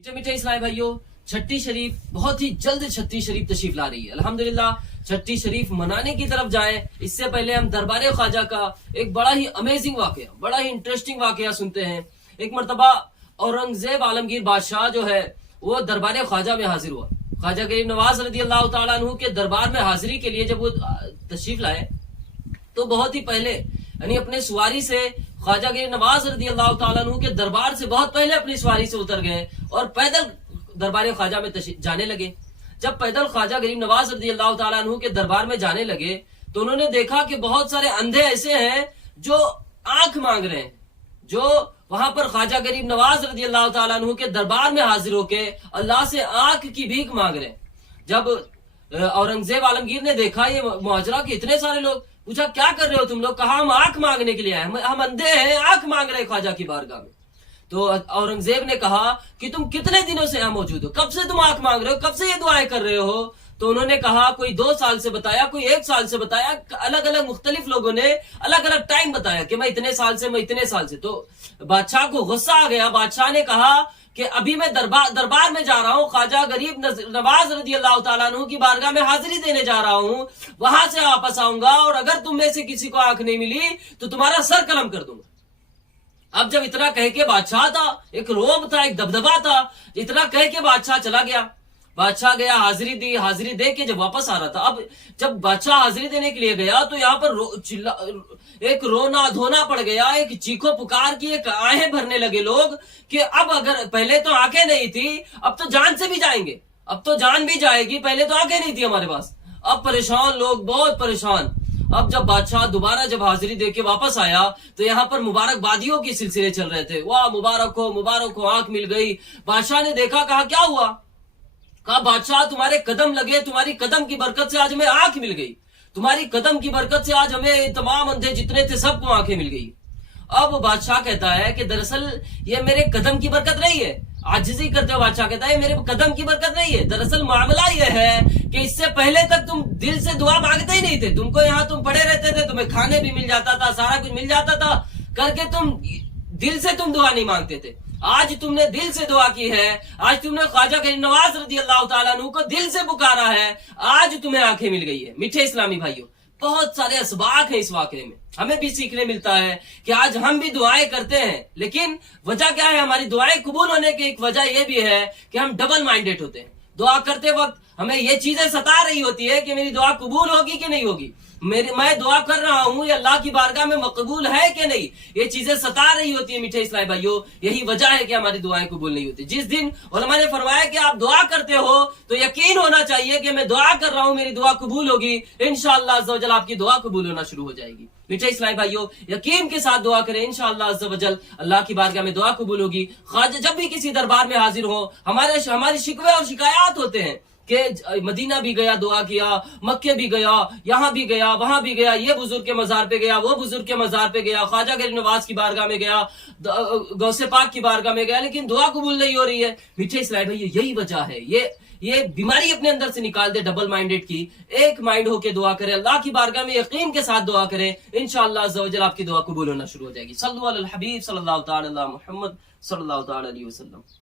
मीठे मीठे इस्लामी भाइयों, छठी शरीफ बहुत ही जल्द छठी शरीफ तशरीफ ला रही है। अल्हम्दुलिल्लाह छठी शरीफ मनाने की तरफ जाएं, इससे पहले हम दरबार ख्वाजा का एक बड़ा ही अमेजिंग वाकया, बड़ा ही इंटरेस्टिंग वाकया सुनते हैं। एक मरतबा औरंगजेब आलमगीर बादशाह जो है वो दरबार ख्वाजा में हाजिर हुआ। ख्वाजा गरीब नवाज रदी अल्लाह तआला अन्हु के दरबार में हाजिरी के लिए जब वो तशरीफ लाए तो बहुत ही पहले यानी अपने सवारी से ख्वाजा गरीब नवाज रदी अल्लाह तआला अन्हु के दरबार से बहुत पहले अपनी सवारी से उतर गए और पैदल दरबार ख्वाजा में जाने लगे। जब पैदल ख्वाजा गरीब नवाज रदी अल्लाह तआला अन्हु के दरबार में जाने लगे तो उन्होंने देखा कि बहुत सारे अंधे ऐसे हैं जो आंख मांग रहे हैं, जो वहां पर ख्वाजा गरीब नवाज रदी अल्लाह तआला अन्हु के दरबार में हाजिर होके अल्लाह से आंख की भीख मांग रहे हैं। जब औरंगजेब आलमगीर ने देखा ये मुहाजरा के इतने सारे लोग, पूछा क्या कर रहे हो तुम लोग? कहा हम आंख मांगने के लिए आए, हम अंधे हैं, आंख मांग रहे ख्वाजा की बारगाह में। तो औरंगजेब ने कहा कि तुम कितने दिनों से यहाँ मौजूद हो, कब से तुम आंख मांग रहे हो, कब से ये दुआएं कर रहे हो? तो उन्होंने कहा कोई 2 साल से बताया, कोई 1 साल से बताया, अलग अलग मुख्तलिफ लोगों ने अलग अलग टाइम बताया कि मैं इतने साल से, मैं इतने साल से। तो बादशाह को गुस्सा आ गया। बादशाह ने कहा कि अभी मैं दरबार में जा रहा हूँ, ख्वाजा गरीब नवाज रदी अल्लाह तआला अन्हु की बारगाह में हाजिरी देने जा रहा हूँ, वहां से वापस आऊंगा और अगर तुम में से किसी को आंख नहीं मिली तो तुम्हारा सर कलम कर दूंगा। अब जब इतना कह के बादशाह था, एक रोब था, एक दबदबा था, इतना कह के बादशाह चला गया। बादशाह गया, हाजिरी दी, हाजिरी दे के जब वापस आ रहा था, अब जब बादशाह हाजिरी देने के लिए गया तो यहाँ पर एक रोना धोना पड़ गया, एक चीखो पुकार की, एक आहें भरने लगे लोग कि अब अगर पहले तो आंखें नहीं थी, अब तो जान से भी जाएंगे, अब तो जान भी जाएगी, पहले तो आंखें नहीं थी हमारे पास। अब परेशान लोग, बहुत परेशान। अब जब बादशाह दोबारा जब हाजिरी दे के वापस आया तो यहाँ पर मुबारकबादियों के सिलसिले चल रहे थे। वाह मुबारक हो, आंख मिल गई। बादशाह ने देखा, कहा क्या हुआ? कहा बादशाह तुम्हारे कदम लगे, तुम्हारी कदम की बरकत से आज हमें आंख मिल गई, तुम्हारी कदम की बरकत से आज हमें तमाम अंधे जितने थे सबको आंखें मिल गई। अब बादशाह कहता है कि दरअसल ये मेरे कदम की बरकत नहीं है। आजिज़ी करते हुए बादशाह कहता है मेरे कदम की बरकत नहीं है, दरअसल मामला ये है कि इससे पहले तक तुम दिल से दुआ मांगते ही नहीं थे। तुमको यहाँ तुम पड़े रहते थे, तुम्हें खाने भी मिल जाता था, सारा कुछ मिल जाता था करके, तुम दिल से तुम दुआ नहीं मांगते थे। आज तुमने दिल से दुआ की है, आज तुमने ख्वाजा गरीब नवाज रदी अल्लाह तआला अन्हु को दिल से पुकारा है, आज तुम्हें आंखें मिल गई है। मीठे इस्लामी भाइयों, बहुत सारे असबाक हैं इस वाकये में, हमें भी सीखने मिलता है कि आज हम भी दुआएं करते हैं, लेकिन वजह क्या है? हमारी दुआएं कबूल होने की एक वजह यह भी है कि हम डबल माइंडेड होते हैं। दुआ करते वक्त हमें ये चीजें सता रही होती है कि मेरी दुआ कबूल होगी कि नहीं होगी, मैं दुआ कर रहा हूं ये अल्लाह की बारगाह में मकबूल है कि नहीं, ये चीजें सता रही होती है। मीठे इस्लामी भाइयों, यही वजह है कि हमारी दुआएं कबूल नहीं होती। जिस दिन उलमा ने फरमाया कि आप दुआ करते हो तो यकीन होना चाहिए कि मैं दुआ कर रहा हूं, मेरी दुआ कबूल होगी, इंशाअल्लाह अज़्ज़ा वजल आपकी दुआ कबूल होना शुरू हो जाएगी। मीठे इस्लामी भाइयों, यकीन के साथ दुआ करें, इंशाअल्लाह अज़्ज़ा वजल अल्लाह की बारगाह में दुआ कबूल होगी। ख्वाजा जब भी किसी दरबार में हाजिर हो, हमारे शिकवे और शिकायत होते हैं कि मदीना भी गया दुआ किया, मक्के भी गया, यहाँ भी गया, वहां भी गया, ये बुजुर्ग के मजार पे गया, वो बुजुर्ग के मजार पे गया, ख्वाजा गरीब नवाज की बारगाह में गया, गौसे पाक की बारगाह में गया, लेकिन दुआ कबूल नहीं हो रही है। मीठे इस्लामी भाई, यही वजह है, ये बीमारी अपने अंदर से निकाल दे डबल माइंडेड की। एक माइंड होके दुआ करें, अल्लाह की बारगाह में यकीन के साथ दुआ करें, इंशाअल्लाह अज़्ज़ा वजल आपकी दुआ कबूल होना शुरू हो जाएगी। सल्लल्लाहु अलैहि हबीब सल्लल्लाहु तआला अला मुहम्मद सल्लल्लाहु तआला अलैहि वसल्लम।